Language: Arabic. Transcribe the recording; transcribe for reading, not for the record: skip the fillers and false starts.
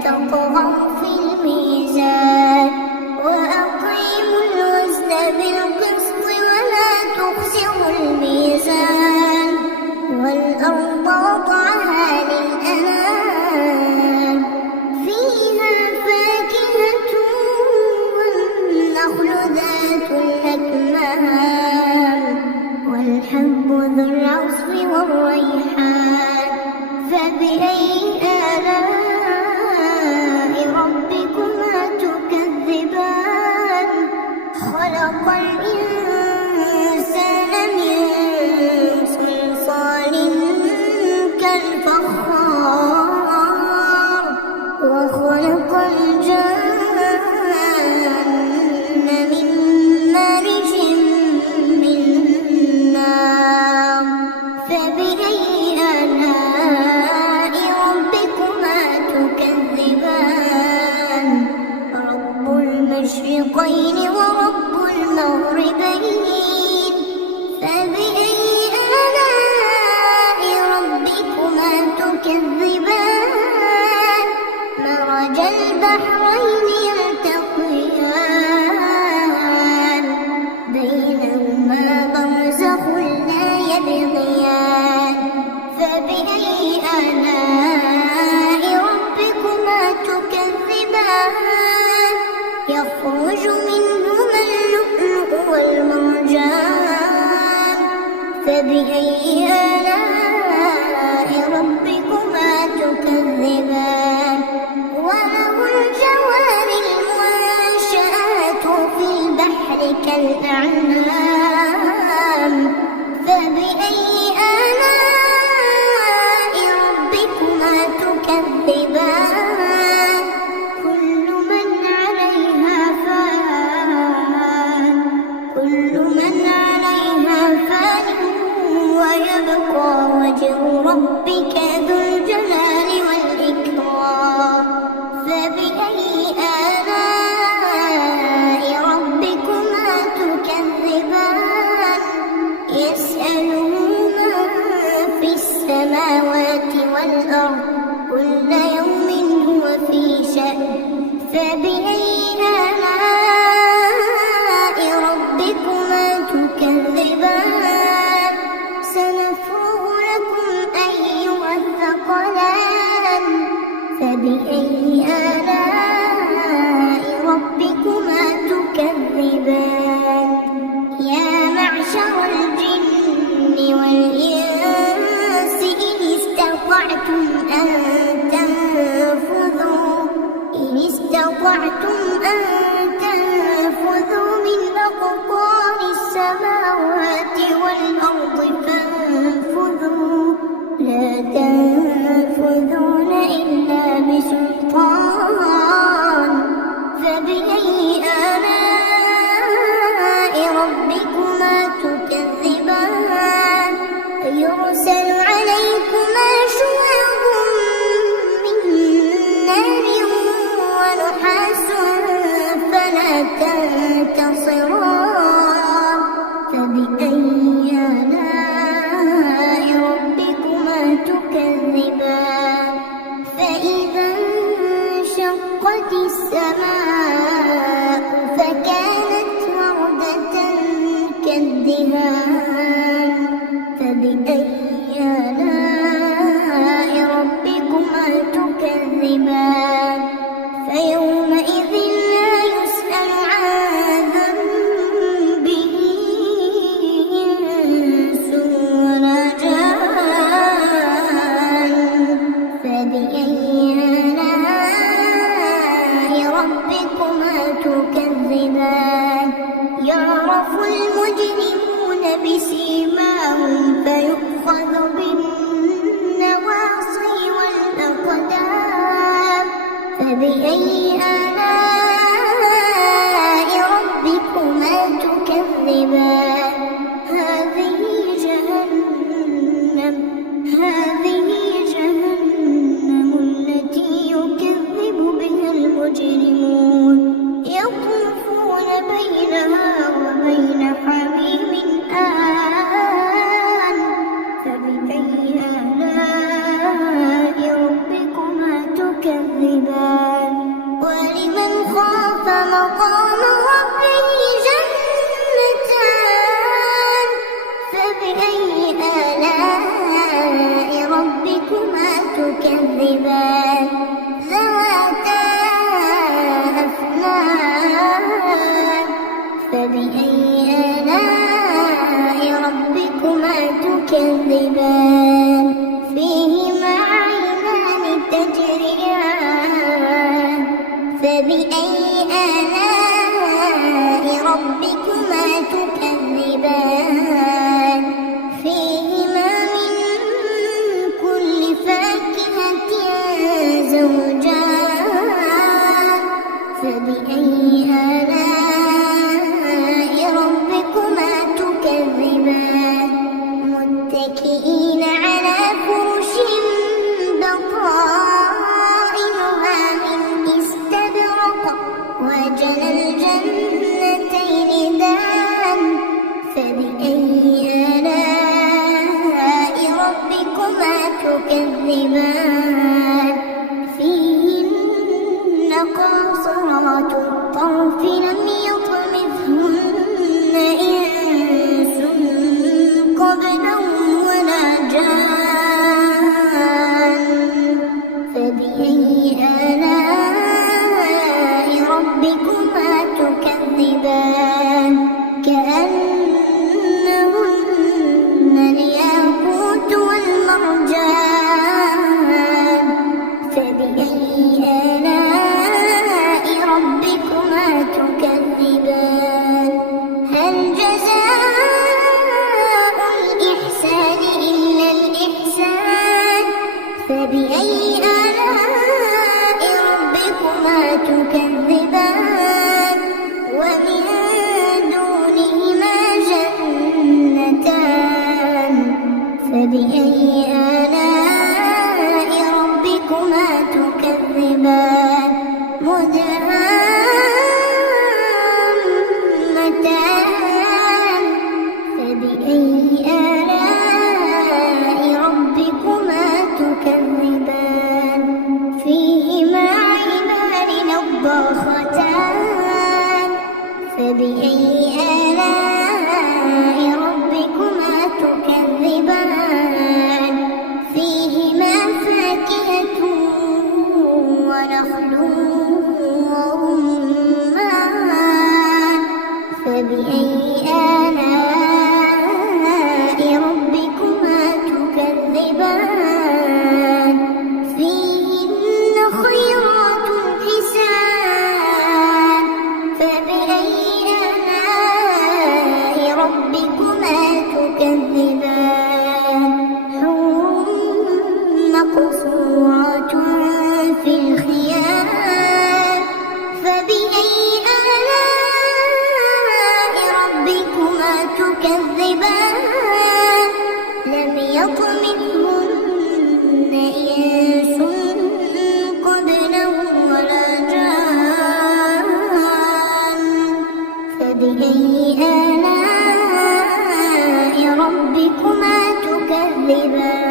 تطغوا في الميزان وأقيموا الوزن بالقسط ولا تخسروا الميزان والأرض وضعها للأنام فيها فاكهة والنخل ذات الأكمام والحب ذو العصف والريحان فبأي آلاء ربكما تكذبان خلق الإنسان من صلصال كالفخار وخلق الجن من مارج من نار فبأي آلاء ربكما تكذبان رب المشرقين ورب المغربين فبأي آلاء ربكما تكذبان مرج البحرين يلتقيان بينهما برزخ لا يبغيان فبأي آلاء ربكما تكذبان يخرج منهما اللؤلؤ والمرجان فبأي آلاء ربكما تكذبان وله الجوار المنشآت في البحر كالأعلام فبأي آلاء ربكما تكذبان كل من عليها فان ويبقى وجه ربك ذو الجلال والإكرام فبأي آلاء ربكما تكذبان يسأله من في السماوات والأرض كل يوم هو في شأن فبأي آلاء ربكما تكذبان سنفرغ لكم أيها الثقلان فبأي آلاء ربكما تكذبان يا معشر الجن والإنس إن استطعتم أن تنفذوا من أقطار السماوات والأرض فانفذوا لا تنفذون إلا بسلطان فبأي آلاء ربكما تكذبان يرسل عليكما شواظ من نار ونحاس فلا تنتصران فبأي آلاء ربكما تكذبان فإذا انشقت السماء فكانت وردة كالدهان فبأي آلاء ربكما تكذبان فيومئذ لا يسأل عن ذنبه إنس ولا جان فبأي آلاء ربكما تكذبان يعرف المجرمون بسيماهم فيؤخذ بالنواصي والأقدام فبأي آلاء ربكما تكذبان هذه جهنم التي يكذب بها المجرمون يطوفون بينها وبين حميم آن فبأي آلاء ربكما تكذبان تكذبان ذواتا أفنان فبأي آلاء ربكما تكذبان فيهما عينان تجريان فبأي آلاء ربكما تكذبان فيهما من كل فاكهة زوجان فبأي آلاء ربكما تكذبان متكئين على فرش بطائنها من استبرق وجنى الجنتين دان فبأي آلاء ربكما تكذبان فيهن قاصرات الطرف لم يطمثهن إنس قبلهم ولا جان فبأي آلاء ربكما تكذبان كأنهن الياقوت والمرجان فبأي آلاء ربكما تكذبان هل جزاء الإحسان إلا الإحسان فبأي آلاء ربكما تكذبان ومن دونهما جنتان فبأي آلاء ربكما تكذبان مدهامتان فبأي آلاء ربكما تكذبان فيهما عينان نضاختان فبأي آلاء ربكما تكذبان فيهما فاكهة ونخل ورمان فبأي آلاء ربكما تكذبان فيهن خيرات حسان فبأي آلاء ربكما تكذبان حور مقصورات في الخيام فبأي آلاء ربكما تكذبان لم يطمثهن إنس قبلهم ولا جان فبأي آلاء ربكما تكذبان